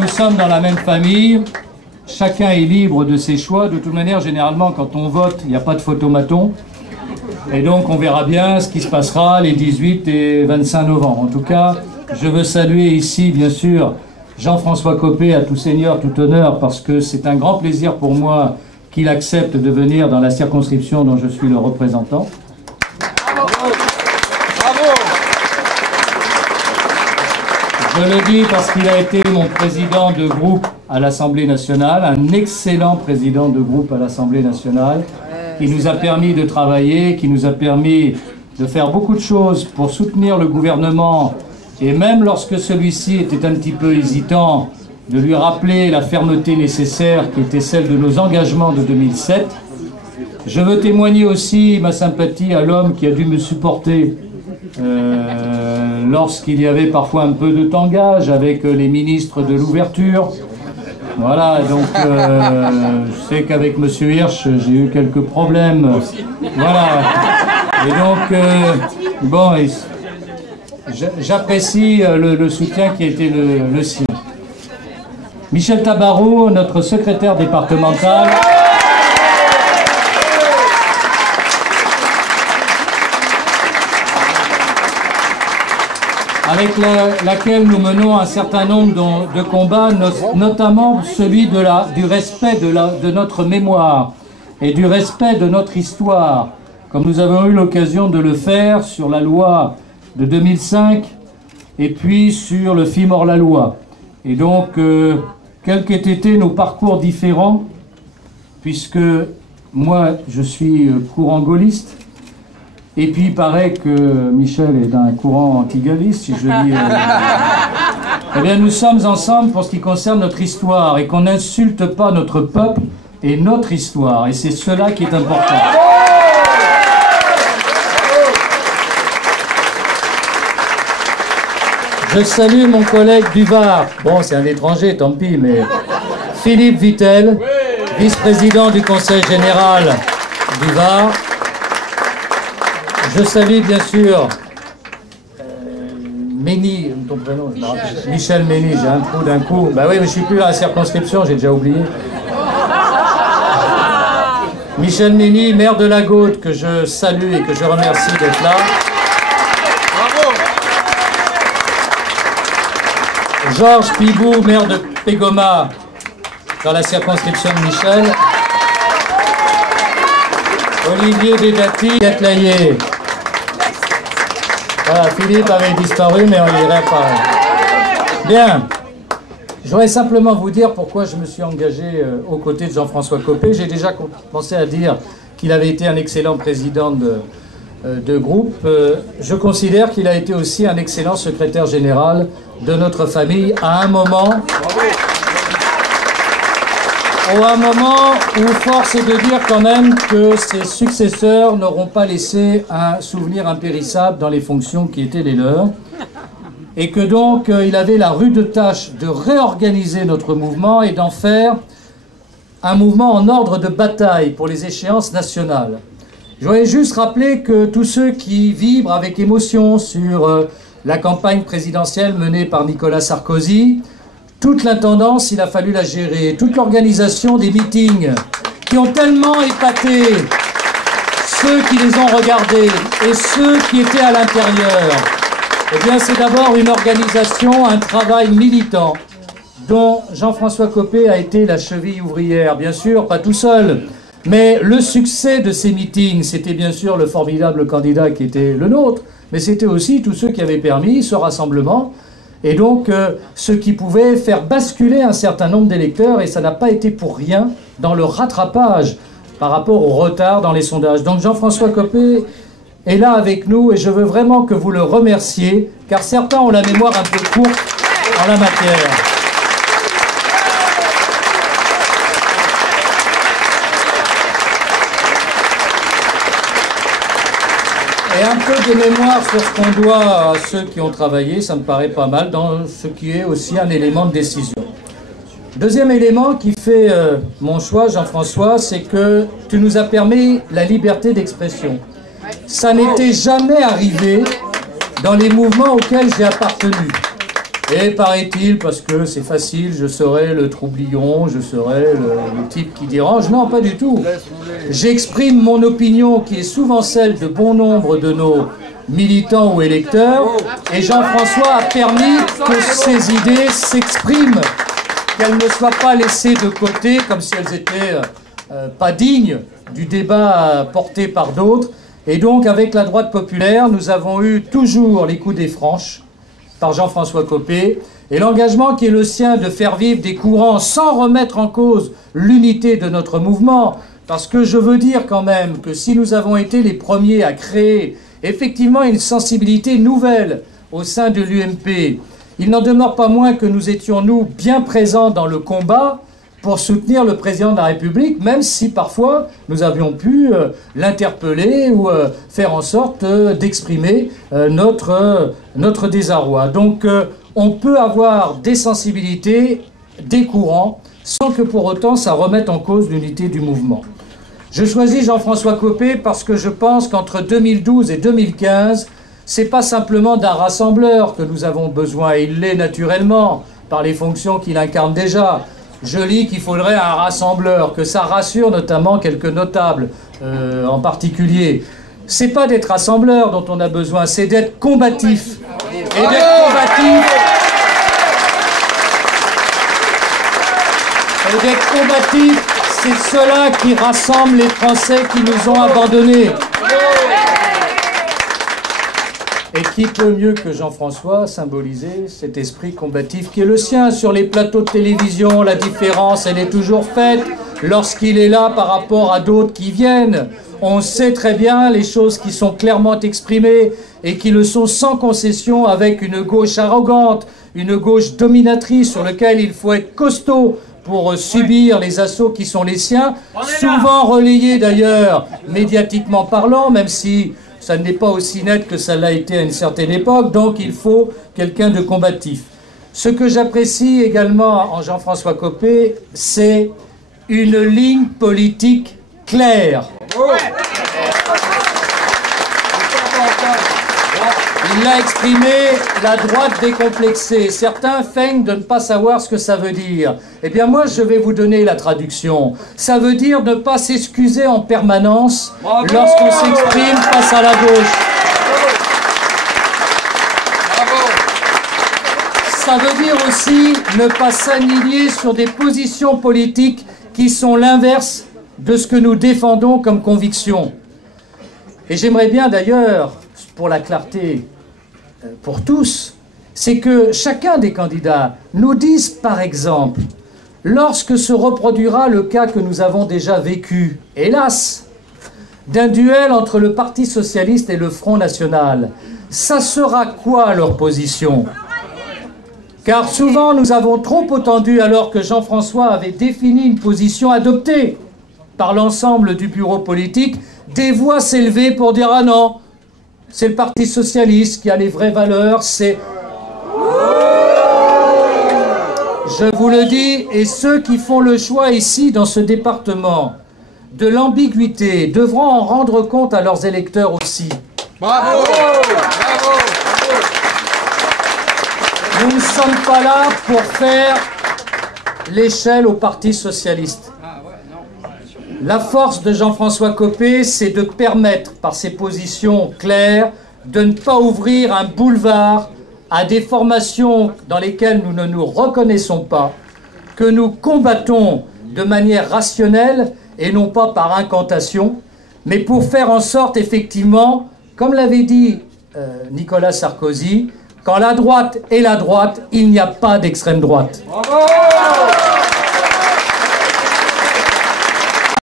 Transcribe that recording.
nous sommes dans la même famille. Chacun est libre de ses choix. De toute manière, généralement, quand on vote, il n'y a pas de photomaton. Et donc, on verra bien ce qui se passera les 18 et 25 novembre. En tout cas, je veux saluer ici, bien sûr, Jean-François Copé, à tout seigneur, tout honneur, parce que c'est un grand plaisir pour moi qu'il accepte de venir dans la circonscription dont je suis le représentant. Je le dis parce qu'il a été mon président de groupe à l'Assemblée nationale, un excellent président de groupe à l'Assemblée nationale, qui nous a permis de travailler, qui nous a permis de faire beaucoup de choses pour soutenir le gouvernement, et même lorsque celui-ci était un petit peu hésitant, de lui rappeler la fermeté nécessaire qui était celle de nos engagements de 2007. Je veux témoigner aussi ma sympathie à l'homme qui a dû me supporter lorsqu'il y avait parfois un peu de tangage avec les ministres de l'ouverture. Voilà, donc je sais qu'avec M. Hirsch, j'ai eu quelques problèmes. Voilà. Et donc, bon, j'apprécie le soutien qui a été le sien. Michel Tabarot, notre secrétaire départemental. Avec laquelle nous menons un certain nombre de combats, notamment celui du respect de notre mémoire et du respect de notre histoire, comme nous avons eu l'occasion de le faire sur la loi de 2005 et puis sur le film hors-la-loi. Et donc, quels qu'aient été nos parcours différents, puisque moi, je suis courant gaulliste, et puis il paraît que Michel est d'un courant anti-gaulliste, si je dis... Eh bien, nous sommes ensemble pour ce qui concerne notre histoire, et qu'on n'insulte pas notre peuple et notre histoire, et c'est cela qui est important. Je salue mon collègue du Var, bon c'est un étranger, tant pis, mais Philippe Vittel, vice-président du Conseil général du Var. Je salue bien sûr Mény, ton prénom, Michel Mény, j'ai un trou d'un coup. Bah oui, mais je suis plus à la circonscription, j'ai déjà oublié. Michel Mény, maire de la Gaute, que je salue et que je remercie d'être là. Georges Pibou, maire de Pégoma, dans la circonscription de Michel. Olivier Bédati, Catelayer. Voilà, Philippe avait disparu, mais on y réapparaît. Bien. Je voudrais simplement vous dire pourquoi je me suis engagé aux côtés de Jean-François Copé. J'ai déjà commencé à dire qu'il avait été un excellent président de groupe. Je considère qu'il a été aussi un excellent secrétaire général de notre famille à un moment où force est de dire quand même que ses successeurs n'auront pas laissé un souvenir impérissable dans les fonctions qui étaient les leurs, et que donc il avait la rude tâche de réorganiser notre mouvement et d'en faire un mouvement en ordre de bataille pour les échéances nationales. Je voudrais juste rappeler que tous ceux qui vibrent avec émotion sur la campagne présidentielle menée par Nicolas Sarkozy, toute l'intendance, il a fallu la gérer, toute l'organisation des meetings qui ont tellement épaté ceux qui les ont regardés et ceux qui étaient à l'intérieur. Eh bien, c'est d'abord une organisation, un travail militant dont Jean-François Copé a été la cheville ouvrière. Bien sûr, pas tout seul, mais le succès de ces meetings, c'était bien sûr le formidable candidat qui était le nôtre, mais c'était aussi tous ceux qui avaient permis ce rassemblement, et donc ce qui pouvait faire basculer un certain nombre d'électeurs, et ça n'a pas été pour rien dans le rattrapage par rapport au retard dans les sondages. Donc Jean-François Copé est là avec nous, et je veux vraiment que vous le remerciez, car certains ont la mémoire un peu courte en la matière. Et un peu de mémoire sur ce qu'on doit à ceux qui ont travaillé, ça me paraît pas mal, dans ce qui est aussi un élément de décision. Deuxième élément qui fait mon choix, Jean-François, c'est que tu nous as permis la liberté d'expression. Ça n'était jamais arrivé dans les mouvements auxquels j'ai appartenu. Et paraît-il, parce que c'est facile, je serai le troublion, je serai le type qui dérange. Non, pas du tout. J'exprime mon opinion qui est souvent celle de bon nombre de nos militants ou électeurs. Et Jean-François a permis que ces idées s'expriment, qu'elles ne soient pas laissées de côté comme si elles étaient pas dignes du débat porté par d'autres. Et donc, avec la droite populaire, nous avons eu toujours les coups des franches par Jean-François Copé, et l'engagement qui est le sien de faire vivre des courants sans remettre en cause l'unité de notre mouvement, parce que je veux dire quand même que si nous avons été les premiers à créer effectivement une sensibilité nouvelle au sein de l'UMP, il n'en demeure pas moins que nous étions, nous, bien présents dans le combat pour soutenir le président de la République, même si parfois nous avions pu l'interpeller ou faire en sorte d'exprimer notre désarroi. Donc on peut avoir des sensibilités, des courants, sans que pour autant ça remette en cause l'unité du mouvement. Je choisis Jean-François Copé parce que je pense qu'entre 2012 et 2015, c'est pas simplement d'un rassembleur que nous avons besoin, et il l'est naturellement par les fonctions qu'il incarne déjà. Je lis qu'il faudrait un rassembleur, que ça rassure notamment quelques notables en particulier. C'est pas d'être rassembleur dont on a besoin, c'est d'être combatif. Et d'être combatif, c'est cela qui rassemble les Français qui nous ont abandonnés. Et qui peut mieux que Jean-François symboliser cet esprit combatif qui est le sien? Sur les plateaux de télévision, la différence, elle est toujours faite lorsqu'il est là par rapport à d'autres qui viennent. On sait très bien les choses qui sont clairement exprimées et qui le sont sans concession, avec une gauche arrogante, une gauche dominatrice sur laquelle il faut être costaud pour subir les assauts qui sont les siens, souvent relayés d'ailleurs médiatiquement parlant, même si ça n'est pas aussi net que ça l'a été à une certaine époque, donc il faut quelqu'un de combatif. Ce que j'apprécie également en Jean-François Copé, c'est une ligne politique claire. Il l'a exprimé, la droite décomplexée. Certains feignent de ne pas savoir ce que ça veut dire. Eh bien moi, je vais vous donner la traduction. Ça veut dire ne pas s'excuser en permanence lorsqu'on s'exprime face à la gauche. Ça veut dire aussi ne pas s'aligner sur des positions politiques qui sont l'inverse de ce que nous défendons comme conviction. Et j'aimerais bien d'ailleurs, pour la clarté, pour tous, c'est que chacun des candidats nous dise par exemple, lorsque se reproduira le cas que nous avons déjà vécu, hélas, d'un duel entre le Parti socialiste et le Front national, ça sera quoi leur position? Car souvent nous avons trop entendu, alors que Jean-François avait défini une position adoptée par l'ensemble du bureau politique, des voix s'élever pour dire « Ah non, c'est le Parti socialiste qui a les vraies valeurs, c'est... » Je vous le dis, et ceux qui font le choix ici, dans ce département, de l'ambiguïté, devront en rendre compte à leurs électeurs aussi. Bravo! Bravo! Nous ne sommes pas là pour faire l'échelle au Parti socialiste. La force de Jean-François Copé, c'est de permettre, par ses positions claires, de ne pas ouvrir un boulevard à des formations dans lesquelles nous ne nous reconnaissons pas, que nous combattons de manière rationnelle et non pas par incantation, mais pour faire en sorte, effectivement, comme l'avait dit Nicolas Sarkozy, quand la droite est la droite, il n'y a pas d'extrême droite. Bravo!